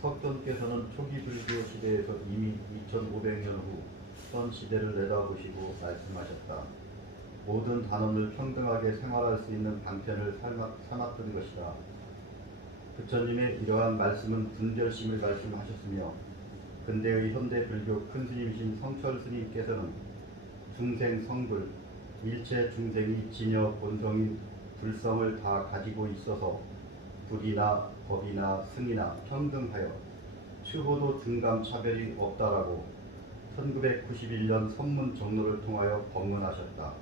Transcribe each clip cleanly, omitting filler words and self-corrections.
석존께서는 초기 불교 시대에서 이미 2500년 후 현 시대를 내다보시고 말씀하셨다. 모든 단원을 평등하게 생활할 수 있는 방편을 삼았던 것이다. 부처님의 이러한 말씀은 분별심을 말씀하셨으며 근대의 현대 불교 큰 스님이신 성철 스님께서는 중생 성불, 일체 중생이 진여 본성인 불성을 다 가지고 있어서 불이나 법이나 승이나 평등하여 추호도 등감 차별이 없다라고 1991년 선문 정로를 통하여 법문하셨다.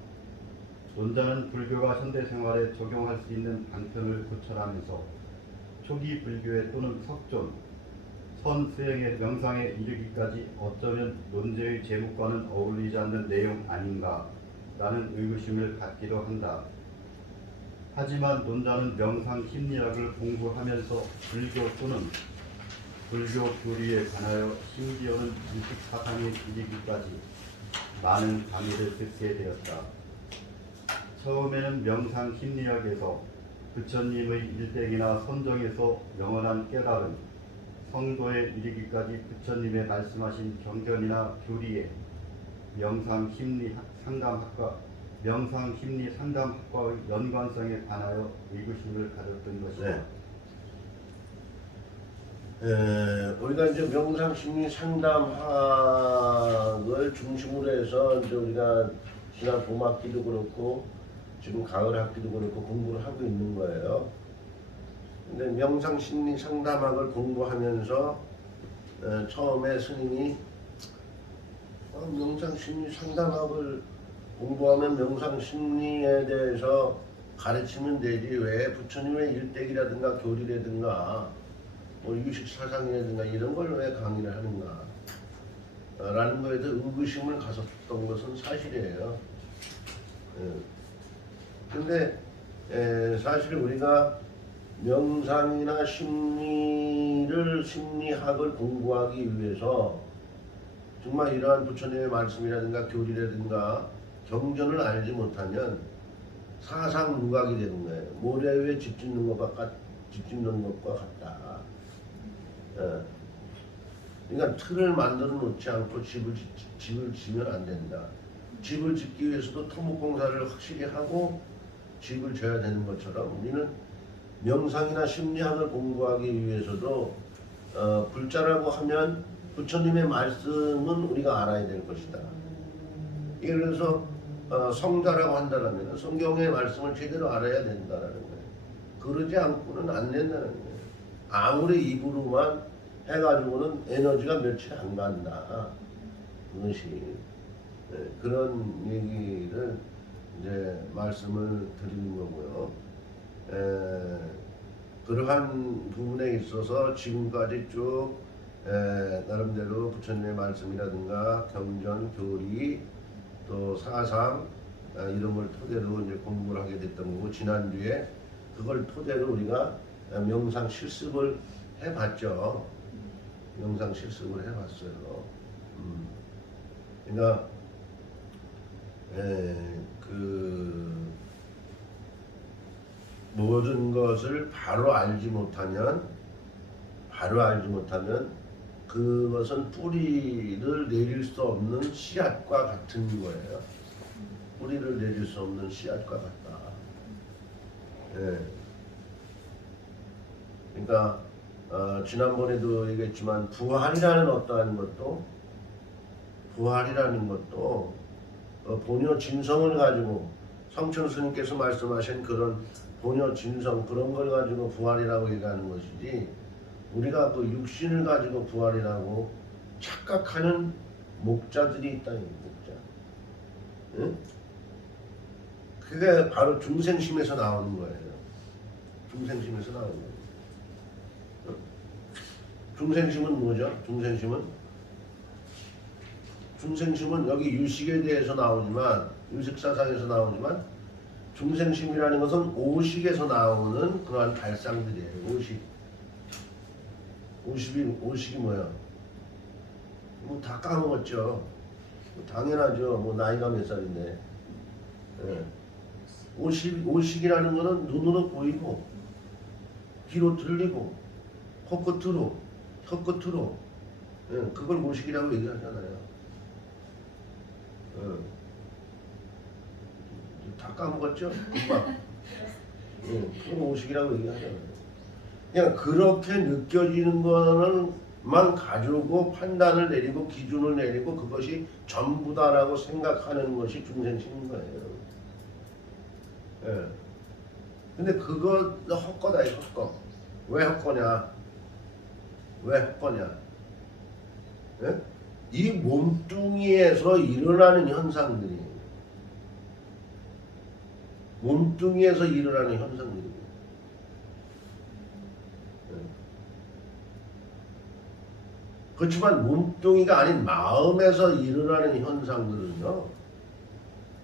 논자는 불교가 현대 생활에 적용할 수 있는 방편을 고찰하면서 초기 불교의 또는 석존, 선수행의 명상에 이르기까지 어쩌면 논제의 제목과는 어울리지 않는 내용 아닌가라는 의구심을 갖기도 한다. 하지만 논자는 명상 심리학을 공부하면서 불교 또는 불교 교리에 관하여 심지어는 유식 사상에 이르기까지 많은 강의를 듣게 되었다. 처음에는 명상 심리학에서 부처님의 일대기나 선정에서 영원한 깨달음, 성도에 이르기까지 부처님의 말씀하신 경전이나 교리에 명상 심리 상담학과의 연관성에 관하여 의구심을 가졌던 것이다. 네. 우리가 이제 명상 심리 상담학을 중심으로 해서 이제 우리가 지난 봄 학기도 그렇고 지금 가을 학기도 그렇고 공부를 하고 있는 거예요. 근데 명상 심리 상담학을 공부하면서 처음에 스님이 명상 심리 상담학을 공부하면 명상 심리에 대해서 가르치면 되지 왜 부처님의 일대기라든가 교리라든가 뭐 유식 사상이라든가 이런 걸 왜 강의를 하는가 라는 거에 대해 의구심을 가졌던 것은 사실이에요. 근데 사실 우리가 명상이나 심리학을 공부하기 위해서 정말 이러한 부처님의 말씀이라든가 교리라든가 경전을 알지 못하면 사상 누각이 되는 거예요. 모래 위에 집 짓는 것과 같다. 그러니까 틀을 만들어 놓지 않고 집을 지면 안 된다. 집을 짓기 위해서도 토목공사를 확실히 하고 집을 져야 되는 것처럼 우리는 명상이나 심리학을 공부하기 위해서도 불자라고 하면 부처님의 말씀은 우리가 알아야 될 것이다. 예를 들어서 성자라고 한다면 성경의 말씀을 제대로 알아야 된다는 거예요. 그러지 않고는 안 된다는 거예요. 아무리 입으로만 해가지고는 에너지가 며칠 안 간다. 그것이 그런 얘기를 이제 말씀을 드리는 거고요. 그러한 부분에 있어서 지금까지 쭉 나름대로 부처님의 말씀이라든가 경전, 교리, 또 사상 이런 걸 토대로 이제 공부를 하게 됐던 거고 지난주에 그걸 토대로 우리가 명상 실습을 해봤죠. 명상 실습을 해봤어요. 그러니까 모든 것을 바로 알지 못하면 그것은 뿌리를 내릴 수 없는 씨앗과 같은 거예요. 뿌리를 내릴 수 없는 씨앗과 같다. 그러니까 지난번에도 얘기했지만 부활이라는 것도 본여 진성을 가지고 성천 스님께서 말씀하신 그런 본여 진성 그런 걸 가지고 부활이라고 얘기하는 것이지 우리가 그 육신을 가지고 부활이라고 착각하는 목자들이 있다. 목자. 응? 그게 바로 중생심에서 나오는 거예요. 중생심에서 나오는 거예요. 중생심은 뭐죠? 중생심은 여기 유식에 대해서 나오지만 유식사상에서 나오지만 중생심이라는 것은 오식에서 나오는 그러한 발상들이에요. 오식이 뭐야? 뭐 다 까먹었죠. 당연하죠. 뭐 나이가 몇 살인데. 오식이라는 것은 눈으로 보이고 귀로 들리고 코끝으로 혀끝으로. 예, 그걸 모식이라고 얘기하잖아요. 다 까먹었죠? 금방. 그걸 모식이라고 얘기하잖아요. 그냥 그렇게 느껴지는 거는만 가지고 판단을 내리고 기준을 내리고 그것이 전부다라고 생각하는 것이 중생심인 거예요. 예. 근데 그거 헛거다, 이 헛거. 왜 헛거냐? 왜 헛거냐? 예? 이 몸뚱이에서 일어나는 현상들이 몸뚱이에서 일어나는 현상들이 그렇지만 몸뚱이가 아닌 마음에서 일어나는 현상들은요,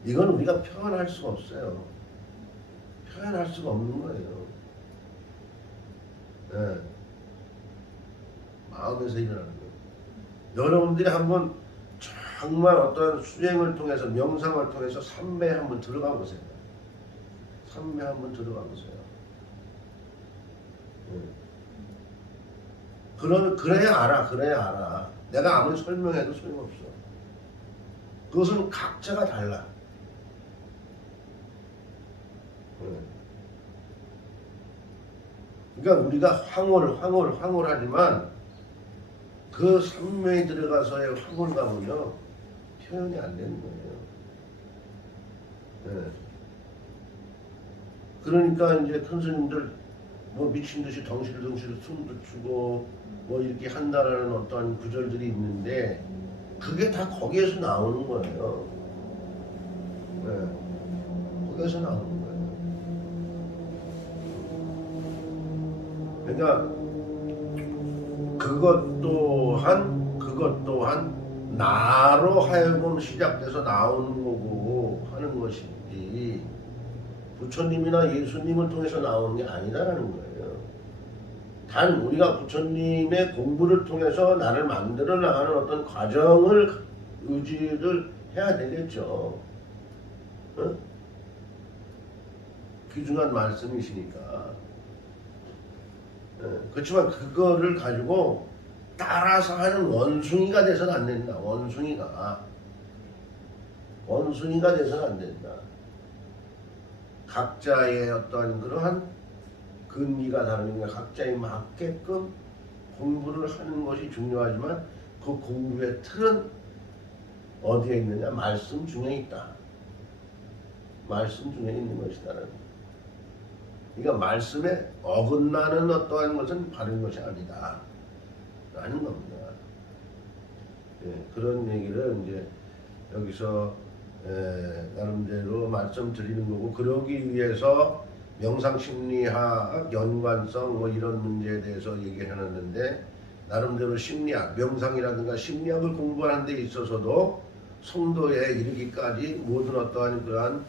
이건 우리가 표현할 수가 없어요. 표현할 수가 없는 거예요. 네. 마음에서 일어나는 거예요. 여러분들이 한번 정말 어떤 수행을 통해서 명상을 통해서 삼매에 한번 들어가 보세요. 삼매 한번 들어가 보세요. 그래야 알아. 그래야 알아. 내가 아무리 설명해도 소용없어. 그것은 각자가 달라. 그러니까 우리가 황홀하지만 그 삼매에 들어가서의 황홀감은요, 표현이 안 되는 거예요. 네. 그러니까 이제 큰 스님들 뭐 미친 듯이 덩실덩실 숨도 추고 뭐 이렇게 한다라는 어떠한 구절들이 있는데 그게 다 거기에서 나오는 거예요. 네. 거기에서 나오는 거예요. 그러니까 그것 또한 나로 하여금 시작돼서 나오는 거고 하는 것이지 부처님이나 예수님을 통해서 나오는 게 아니다라는 거예요. 단 우리가 부처님의 공부를 통해서 나를 만들어 나가는 어떤 과정을 의지를 해야 되겠죠. 어? 귀중한 말씀이시니까. 그렇지만 그거를 가지고 따라서 하는 원숭이가 돼서는 안 된다. 원숭이가 돼서는 안 된다. 각자의 어떠한 그러한 근기가 다르니까 각자에 맞게끔 공부를 하는 것이 중요하지만 그 공부의 틀은 어디에 있느냐? 말씀 중에 있다. 말씀 중에 있는 것이다라는 거예요. 그러니까 말씀에 어긋나는 어떠한 것은 바른 것이 아니다 라는 겁니다. 예, 그런 얘기를 이제 여기서 나름대로 말씀드리는 거고, 그러기 위해서 명상심리학, 연관성 뭐 이런 문제에 대해서 얘기해놨는데, 나름대로 심리학, 명상이라든가 심리학을 공부하는 데 있어서도 성도에 이르기까지 모든 어떠한 그러한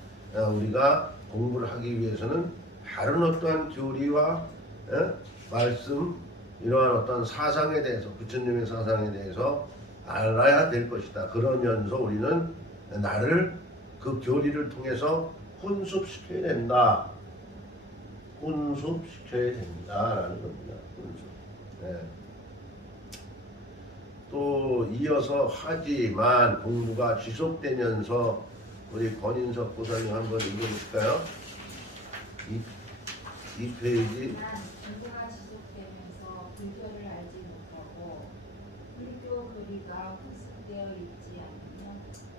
우리가 공부를 하기 위해서는 다른 어떠한 교리와 말씀, 이러한 어떤 사상에 대해서, 부처님의 사상에 대해서 알아야 될 것이다. 그러면서 우리는 나를 그 교리를 통해서 혼습시켜야 된다. 혼습시켜야 된다라는 겁니다. 혼습. 네. 또 이어서 하지만 공부가 지속되면서 우리 권인석 보살님 한번 읽어보실까요? 이 페이지. 공부가 지속되면서 불교를 알지 못하고 불교 교리가 학습되어 있지 않으면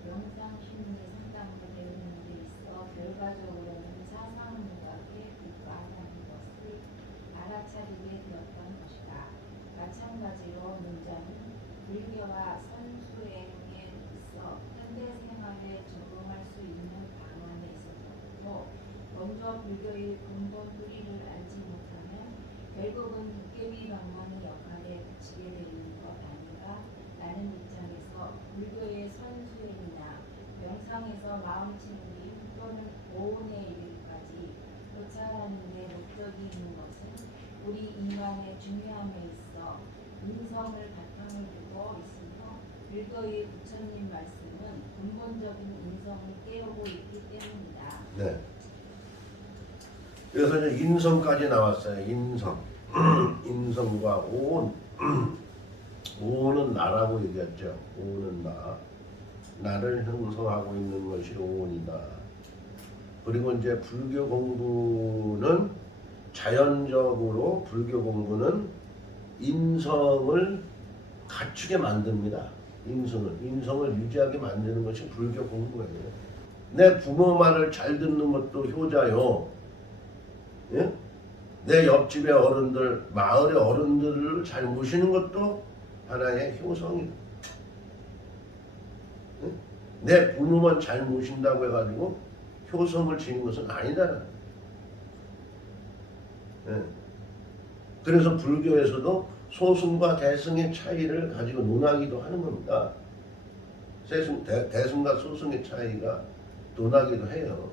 명상 심리 상담을 배우는 데 있어 결과적으로는 사상 무각에 불과하다는 것을 알아차리게 되었던 것이다. 마찬가지로 문자는 불교와 선수행에 있어 현대 생활에 적응할 수 있는 방안에 있어서도 먼저 불교의 근본 뿌리를 알지 못하면 결국은 도깨비 방망이 역할에 그치게 되는 것 아닌가. 라는 입장에서 불교의 선수행이나 명상에서 마음 챙김 또는 보온에 이르기까지 도착하는 데 목적이 있는 것은 우리 인간의 중요함에 있어 인성을 바탕을 두고 있으며, 불교의 부처님 말씀은 근본적인 인성을 깨우고 있기 때문이다. 네. 그래서 이제 인성까지 나왔어요. 인성. 인성과 온. 오는 나라고 얘기했죠. 오는 나. 나를 형성하고 있는 것이 오온이다. 그리고 이제 불교 공부는 자연적으로 불교 공부는 인성을 갖추게 만듭니다. 인성을 유지하게 만드는 것이 불교 공부예요. 내 부모 말을 잘 듣는 것도 효자요. 예? 내 옆집의 어른들, 마을의 어른들을 잘 모시는 것도 하나의 효성이다. 예? 내 부모만 잘 모신다고 해가지고 효성을 지닌 것은 아니다. 예. 그래서 불교에서도 소승과 대승의 차이를 가지고 논하기도 하는 겁니다. 대승과 소승의 차이가 논하기도 해요.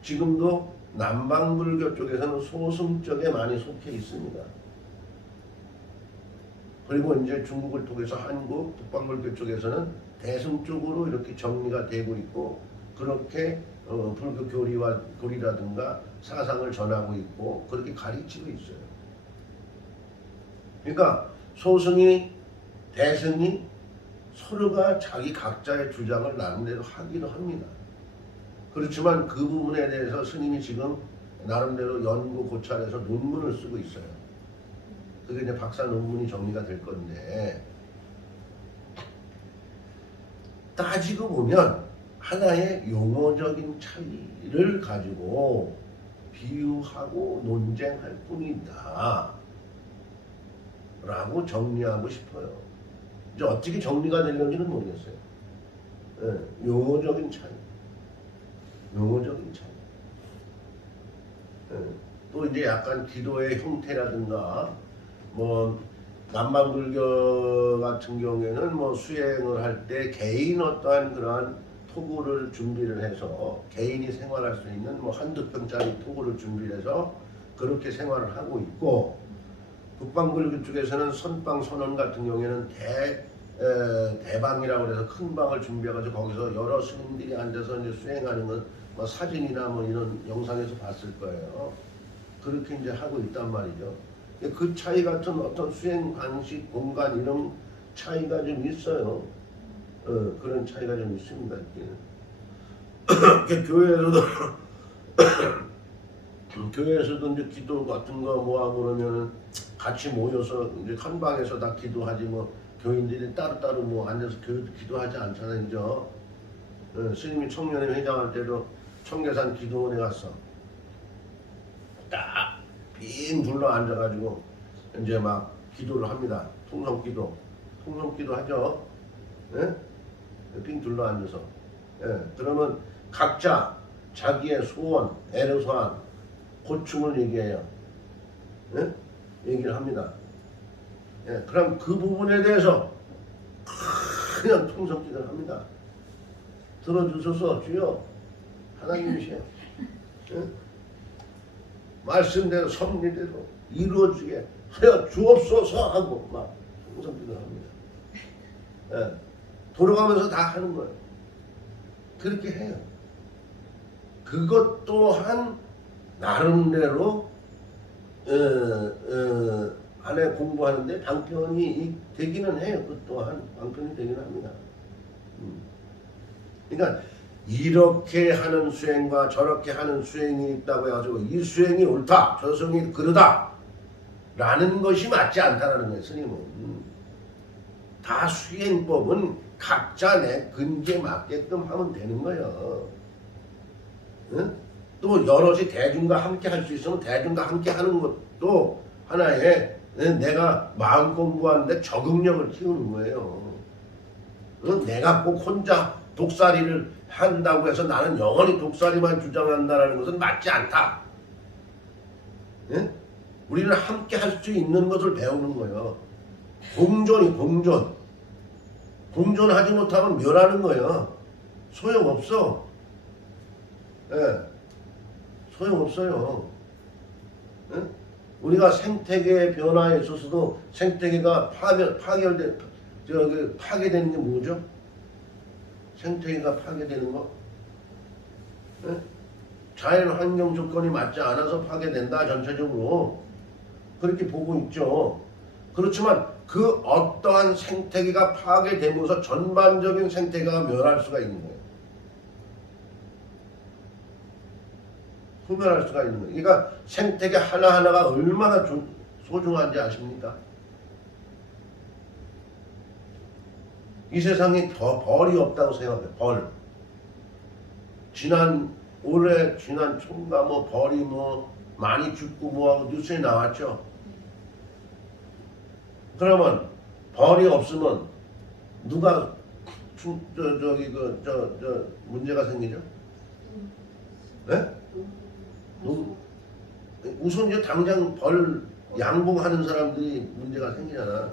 지금도 남방불교 쪽에서는 소승 쪽에 많이 속해 있습니다. 그리고 이제 중국을 통해서 한국, 북방불교 쪽에서는 대승 쪽으로 이렇게 정리가 되고 있고, 그렇게 불교 교리라든가 사상을 전하고 있고, 그렇게 가르치고 있어요. 그러니까 소승이, 대승이 서로가 자기 각자의 주장을 나름대로 하기도 합니다. 그렇지만 그 부분에 대해서 스님이 지금 나름대로 연구 고찰해서 논문을 쓰고 있어요. 그게 이제 박사 논문이 정리가 될 건데, 따지고 보면 하나의 용어적인 차이를 가지고 비유하고 논쟁할 뿐이다 라고 정리하고 싶어요. 이제 어떻게 정리가 되는지는 모르겠어요. 예, 용어적인 차이. 예, 또 이제 약간 기도의 형태라든가, 뭐 남방불교 같은 경우에는 뭐 수행을 할 때 개인 어떠한 그러한 토구를 준비를 해서 개인이 생활할 수 있는 뭐 한두 평짜리 토구를 준비를 해서 그렇게 생활을 하고 있고, 북방불교 쪽에서는 선방 선원 같은 경우에는 대방이라고 해서 큰 방을 준비해가지고 거기서 여러 스님들이 앉아서 이제 수행하는 건 뭐 사진이나 뭐 이런 영상에서 봤을 거예요. 그렇게 이제 하고 있단 말이죠. 그 차이 같은 어떤 수행 방식, 공간 이런 차이가 좀 있어요. 그런 차이가 좀 있습니다. 교회에서도 이제 기도 같은 거 뭐 하고 그러면은 같이 모여서 이제 한 방에서 다 기도하지, 뭐 교인들이 따로따로 뭐 앉아서 기도하지 않잖아요. 그죠? 스님이 청년회 회장할 때도 청계산 기도원에 갔어. 딱 빙 둘러 앉아가지고 이제 막 기도를 합니다. 통성기도 하죠. 예? 빙 둘러 앉아서. 예. 그러면 각자 자기의 소원, 애로사항, 고충을 얘기해요. 예? 얘기를 합니다. 예. 그럼 그 부분에 대해서 그냥 통성기도를 합니다. 들어주소서 주여, 하나님이시여. 예? 말씀대로 섭리대로 이루어지게 하여 주옵소서 하고 막 통성기도를 합니다. 예. 돌아가면서 다 하는 거예요. 그렇게 해요. 그것 또한 나름대로 안에 공부하는데 방편이 되기는 해요. 그것 또한 방편이 되기는 합니다. 그러니까 이렇게 하는 수행과 저렇게 하는 수행이 있다고 해가지고 이 수행이 옳다, 저 수행이 그러다 라는 것이 맞지 않다라는 거예요. 스님은 다 수행법은 각자 내 근기에 맞게끔 하면 되는 거예요. 응? 또 여럿이 대중과 함께 할 수 있으면 대중과 함께 하는 것도 하나의 내가 마음 공부하는데 적응력을 키우는 거예요. 응? 내가 꼭 혼자 독살이를 한다고 해서 나는 영원히 독살이만 주장한다는 것은 맞지 않다. 응? 우리는 함께 할 수 있는 것을 배우는 거예요. 공존하지 못하면 멸하는 거예요. 소용없어. 예. 소용없어요. 예? 우리가 생태계의 변화에 있어서도 생태계가 파괴되는 게 뭐죠? 생태계가 파괴되는 거? 예? 자연 환경 조건이 맞지 않아서 파괴된다, 전체적으로. 그렇게 보고 있죠. 그렇지만 그 어떠한 생태계가 파괴되면서 전반적인 생태계가 멸할 수가 있는 거예요. 소멸할 수가 있는 거예요. 그러니까 생태계 하나하나가 얼마나 소중한지 아십니까? 이 세상에 벌이 없다고 생각해요. 벌. 올해 지난 총가 뭐 벌이 뭐 많이 죽고 뭐하고 뉴스에 나왔죠. 그러면 벌이 없으면 누가 문제가 생기죠? 네? 우선 이제 당장 벌 양봉하는 사람들이 문제가 생기잖아.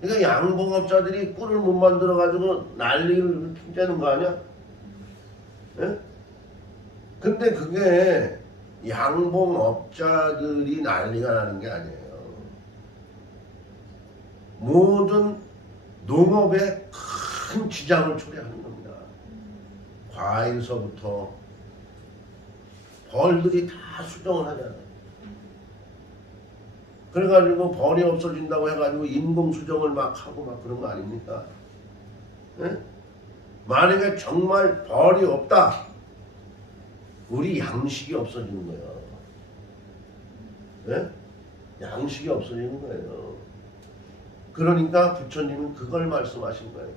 그러니까 양봉업자들이 꿀을 못 만들어 가지고 난리를 피자는 거 아니야? 예? 근데 그게 양봉업자들이 난리가 나는 게 아니에요. 모든 농업에 큰 지장을 초래하는 겁니다. 과일서부터 벌들이 다 수정을 하잖아요. 그래가지고 벌이 없어진다고 해가지고 인공 수정을 막 하고 막 그런 거 아닙니까? 예? 만약에 정말 벌이 없다, 우리 양식이 없어지는 거예요. 예? 양식이 없어지는 거예요. 그러니까 부처님은 그걸 말씀하신 거예요.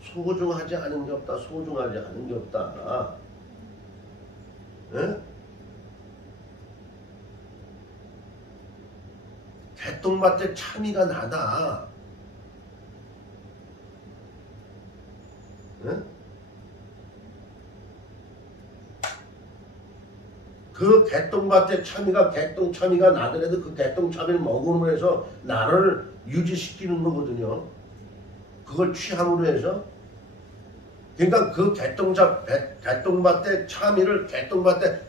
소중하지 않은 게 없다. 소중하지 않은 게 없다. 예? 개똥밭에 참이가 나다. 예? 그 개똥밭에 개똥참이가 나더라도 그 개똥참이를 먹음으로 해서 나를 유지시키는 거거든요. 그걸 취함으로 해서. 그러니까 그 개똥밭에 참이를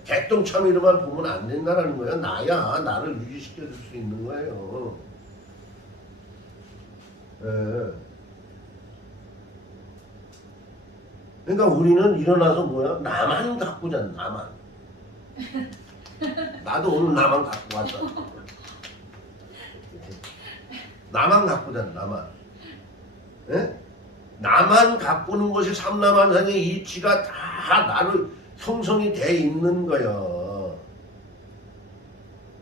개똥참이로만 보면 안 된다는 거예요. 나야 나를 유지시켜 줄 수 있는 거예요. 예. 그러니까 우리는 일어나서 뭐야? 나만 갖고 자는 나만. 나도 오늘 나만 갖고 왔다. 나만 갖고 자는 나만. 예? 나만 가꾸는 것이 삼라만상의 이치가 다 나를 형성이 돼 있는 거예요.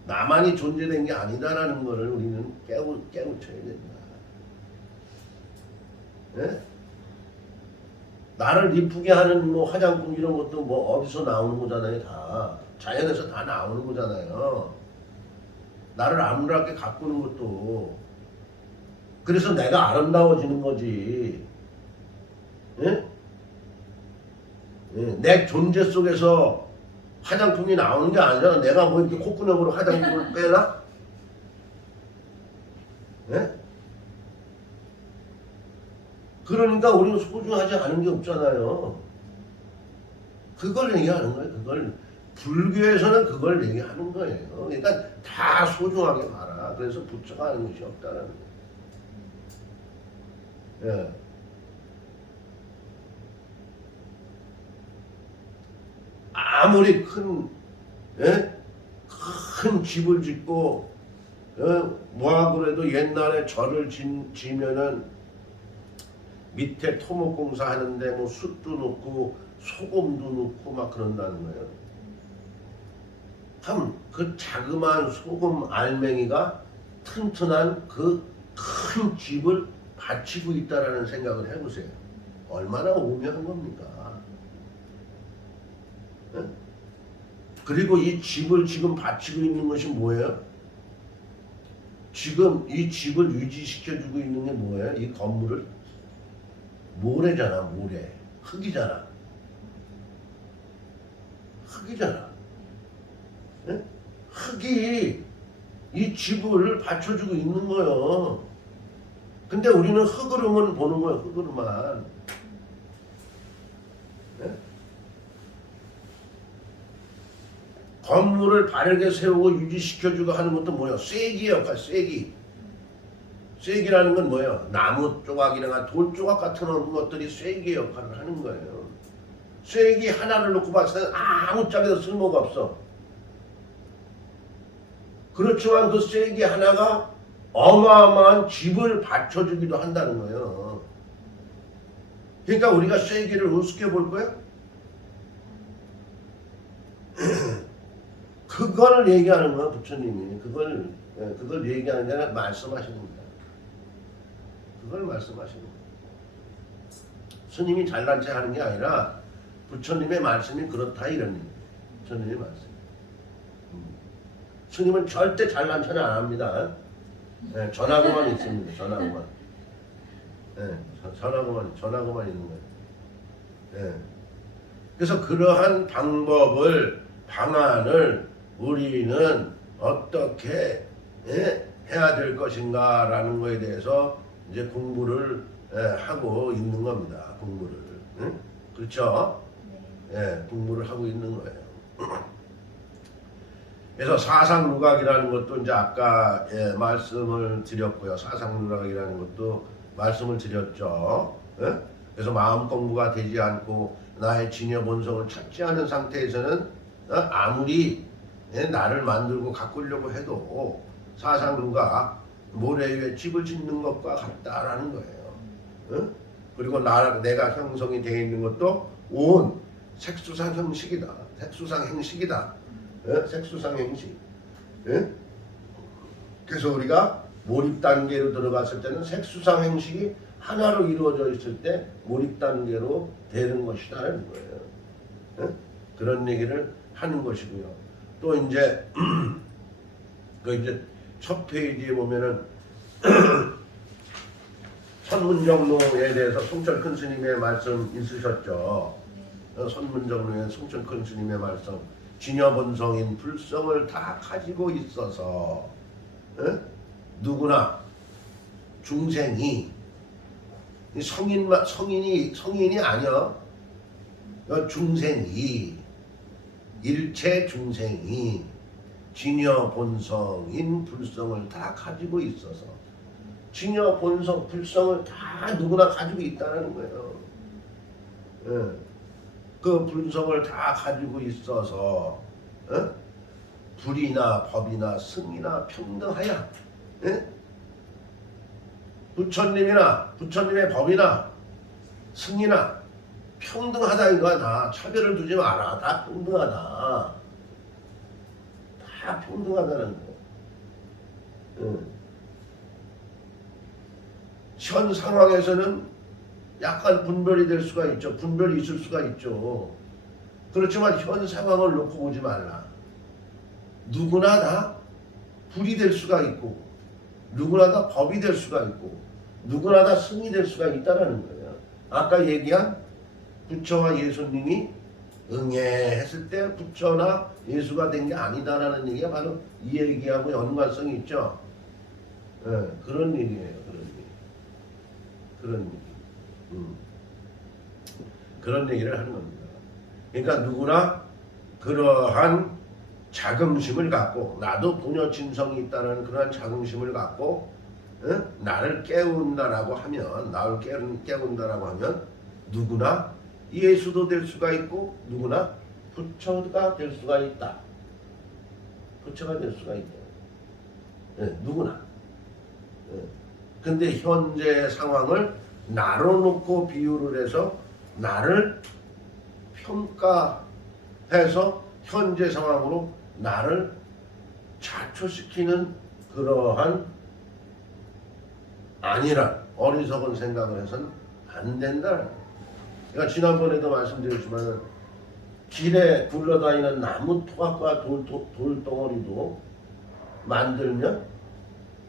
나만이 존재된 게 아니다라는 것을 우리는 깨우쳐야 된다. 예? 나를 이쁘게 하는 뭐 화장품 이런 것도 뭐 어디서 나오는 거잖아요. 다 자연에서 다 나오는 거잖아요. 나를 아름답게 가꾸는 것도 그래서 내가 아름다워지는 거지. 예? 예, 내 존재 속에서 화장품이 나오는 게 아니라 내가 뭐 이렇게 콧구멍으로 화장품을 빼나? 예? 그러니까 우리는 소중하지 않은 게 없잖아요. 그걸 얘기하는 거예요. 그걸 불교에서는 그걸 얘기하는 거예요. 그러니까 다 소중하게 봐라. 그래서 부처가 하는 것이 없다는 거예요. 예. 아무리 큰 집을 짓고 뭐하고 그래도 옛날에 절을 지면은 밑에 토목공사 하는데 뭐 숯도 넣고 소금도 넣고 막 그런다는 거예요. 참 그 자그마한 소금 알맹이가 튼튼한 그 큰 집을 바치고 있다라는 생각을 해보세요. 얼마나 오묘한 겁니까? 네? 그리고 이 집을 지금 바치고 있는 것이 뭐예요? 지금 이 집을 유지시켜주고 있는 게 뭐예요? 이 건물을? 모래잖아, 모래. 흙이잖아. 흙이잖아. 네? 흙이 이 집을 받쳐주고 있는 거예요. 근데 우리는 흙으로만 보는 거예요, 흙으로만. 네? 건물을 바르게 세우고 유지시켜주고 하는 것도 뭐예요? 쐐기의 역할, 쐐기. 쐐기라는 건 뭐예요? 나무 조각이나 돌 조각 같은 것들이 쐐기의 역할을 하는 거예요. 쐐기 하나를 놓고 봤을 때는 아무 짝에도 쓸모가 없어. 그렇지만 그 쐐기 하나가 어마어마한 집을 받쳐주기도 한다는 거예요. 그러니까 우리가 쐐기를 우습게 볼 거야? 그걸 얘기하는 거야 부처님이. 그걸 얘기하는 게 아니라 말씀하시는 겁니다. 그걸 말씀하시는 거예요. 스님이 잘난 체 하는 게 아니라 부처님의 말씀이 그렇다 이런 얘기예요. 부처님의 말씀. 스님은 절대 잘난 체는 안 합니다. 네, 전하고만 있습니다. 전하고만. 네, 전하고만 있는 거예요. 네. 그래서 그러한 방안을 우리는 어떻게 해야 될 것인가라는 것에 대해서 이제 공부를 하고 있는 겁니다. 공부를. 그렇죠? 공부를 하고 있는 거예요. 그래서 사상누각이라는 것도 이제 아까 말씀을 드렸고요. 사상누각이라는 것도 말씀을 드렸죠. 그래서 마음 공부가 되지 않고 나의 진여 본성을 찾지 않은 상태에서는 아무리 나를 만들고 가꾸려고 해도 사상누각 모래 위에 집을 짓는 것과 같다라는 거예요. 그리고 내가 형성이 되어 있는 것도 온 색수상 형식이다. 색수상 행식이다. 색수상 행식. 그래서 우리가 몰입 단계로 들어갔을 때는 색수상 행식이 하나로 이루어져 있을 때 몰입 단계로 되는 것이라는 거예요. 그런 얘기를 하는 것이고요. 또 이제 이제 첫 페이지에 보면은 선문정로에 대해서 송철 큰 스님의 말씀 있으셨죠. 선문정로에 송철 큰 스님의 말씀. 진여본성인 불성을 다 가지고 있어서 누구나 중생이 성인이 아니야. 중생이 일체 중생이 진여본성인 불성을 다 가지고 있어서 진여본성 불성을 다 누구나 가지고 있다는 거예요. 그 불성을 다 가지고 있어서 불이나 법이나 승이나 평등하여 부처님의 법이나 승이나 평등하다 이거야. 다 차별을 두지 마라. 다 평등하다. 다 평등하다는 거. 현 상황에서는 약간 분별이 될 수가 있죠. 분별이 있을 수가 있죠. 그렇지만 현 상황을 놓고 보지 말라. 누구나 다 불이 될 수가 있고 누구나 다 법이 될 수가 있고 누구나 다 승이 될 수가 있다는 거예요. 아까 얘기한 부처와 예수님이 응애했을 때 부처나 예수가 된 게 아니다라는 얘기가 바로 이 얘기하고 연관성이 있죠. 그런 얘기예요. 그런 얘기를 하는 겁니다. 그러니까 누구나 그러한 자긍심을 갖고 나도 부녀친성이 있다는 그러한 자긍심을 갖고 나를 깨운다라고 하면 누구나 예수도 될 수가 있고 누구나 부처가 될 수가 있다. 부처가 될 수가 있다. 누구나. 근데 현재 상황을 나로 놓고 비유를 해서 나를 평가해서 현재 상황으로 나를 자초시키는 그러한 아니란 어리석은 생각을 해서는 안 된다. 그러니까 지난번에도 말씀드렸지만 길에 굴러다니는 나무 토각과 돌덩어리도 만들면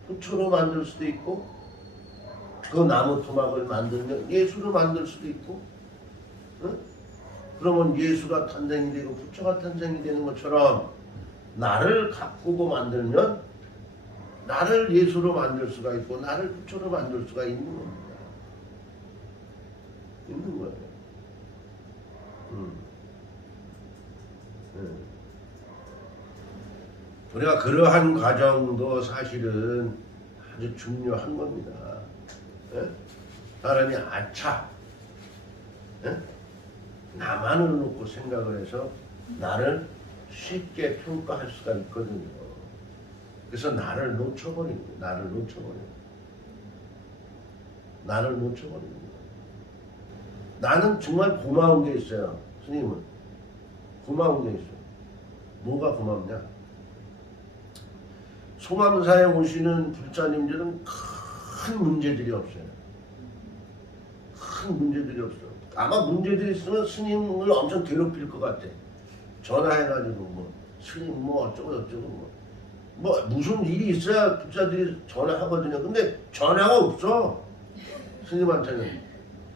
부처로 만들 수도 있고 그 나무 토막을 만들면 예수로 만들 수도 있고 그러면 예수가 탄생이 되고 부처가 탄생이 되는 것처럼 나를 가꾸고 만들면 나를 예수로 만들 수가 있고 나를 부처로 만들 수가 있는 겁니다. 있는 거예요. 우리가 그러한 과정도 사실은 아주 중요한 겁니다. 사람이 나만을 놓고 생각을 해서 나를 쉽게 평가할 수가 있거든요. 그래서 나를 놓쳐버린 거예요. 나를 놓쳐버린 거예요. 나는 정말 고마운 게 있어요. 스님은 고마운 게 있어요. 뭐가 고맙냐? 송암사에 오시는 불자님들은 큰 문제들이 없어요. 큰 문제들이 없어요. 아마 문제들이 있으면 스님을 엄청 괴롭힐 것 같아. 전화해가지고 뭐 스님 뭐 어쩌고 저쩌고 뭐 무슨 일이 있어야 불자들이 전화하거든요. 근데 전화가 없어. 스님한테는.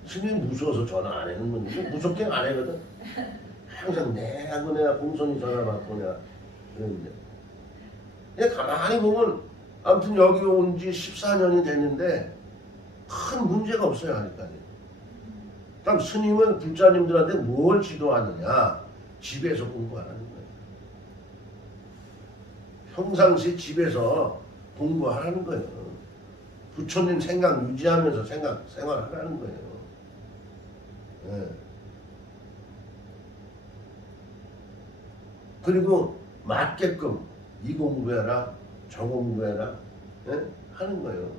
스님이 무서워서 전화 안 하는 건데 무섭게는 안 하거든. 항상 내가 공손히 전화 받고 내가 그랬는데 내가 가만히 보면 아무튼 여기 온 지 14년이 됐는데 큰 문제가 없어요 아직까지. 그럼 스님은 불자님들한테 뭘 지도하느냐? 집에서 공부하라는 거예요. 평상시 집에서 공부하라는 거예요. 부처님 생각 유지하면서 생활하라는 거예요. 예. 그리고 맞게끔 이 공부해라, 저 공부해라, 예? 하는 거예요.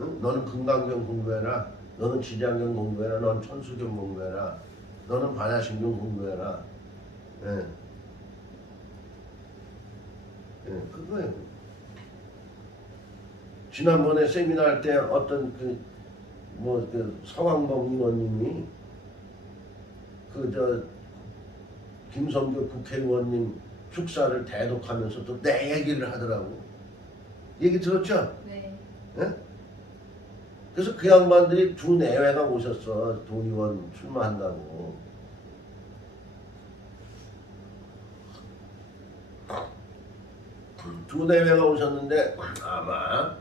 응? 너는 금강경 공부해라, 너는 지장경 공부해라, 너는 천수경 공부해라, 너는 반야심경 공부해라. 예. 예, 그거예요. 지난번에 세미나 할 때 어떤 서왕범 의원님이 김성교 국회의원님 축사를 대독하면서 또 내 얘기를 하더라고. 얘기 들었죠? 네. 예? 그래서 그 양반들이 두 내외가 오셨어. 도의원 출마한다고. 두 내외가 오셨는데 아마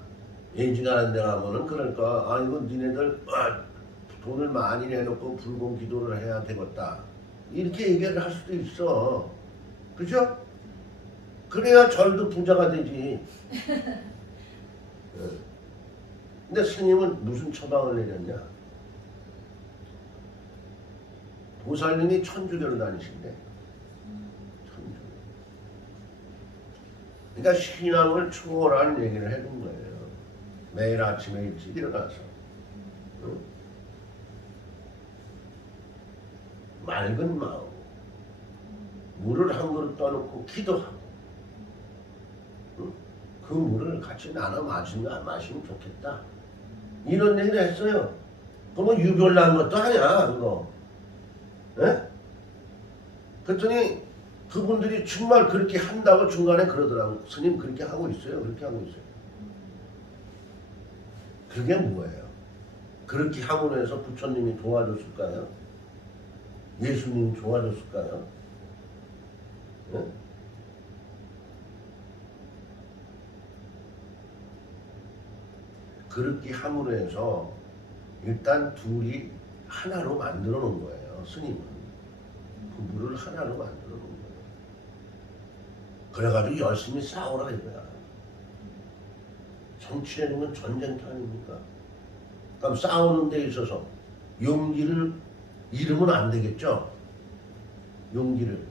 예지가는 데 가면은 그럴까. 아 이거 니네들 돈을 많이 내놓고 불공 기도를 해야 되겠다. 이렇게 얘기를 할 수도 있어. 그죠? 그래야 절도 부자가 되지. 근데 스님은 무슨 처방을 내렸냐? 보살님이 천주교를 다니신대. 천주교. 그러니까 신앙을 초월한 얘기를 해준 거예요. 매일 아침에 일찍 일어나서 맑은 마음, 물을 한 그릇 떠놓고 기도하고 그 물을 같이 나눠 마시면 좋겠다. 이런 얘기를 했어요. 그러면 유별난 것도 아니야 그거. 예? 그랬더니 그분들이 정말 그렇게 한다고 중간에 그러더라고. 스님 그렇게 하고 있어요. 그렇게 하고 있어요. 그게 뭐예요? 그렇게 함으로 해서 부처님이 도와줬을까요? 예수님이 도와줬을까요? 예? 그렇게 함으로 해서 일단 둘이 하나로 만들어 놓은 거예요. 스님은 부부를 하나로 만들어 놓은 거예요. 그래가지고 열심히 싸우라 이거야. 정치라는 건 전쟁터 아닙니까? 그럼 싸우는 데 있어서 용기를 잃으면 안 되겠죠? 용기를.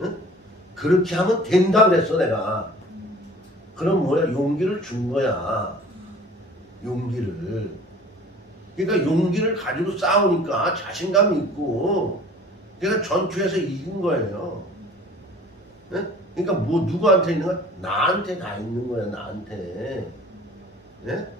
응? 그렇게 하면 된다 그랬어 내가. 그럼 뭐야? 용기를 준 거야. 용기를. 그러니까 용기를 가지고 싸우니까 자신감이 있고 내가 전투에서 이긴 거예요. 네? 그러니까 뭐 누구한테 있는 거야? 나한테 다 있는 거야. 나한테. 네?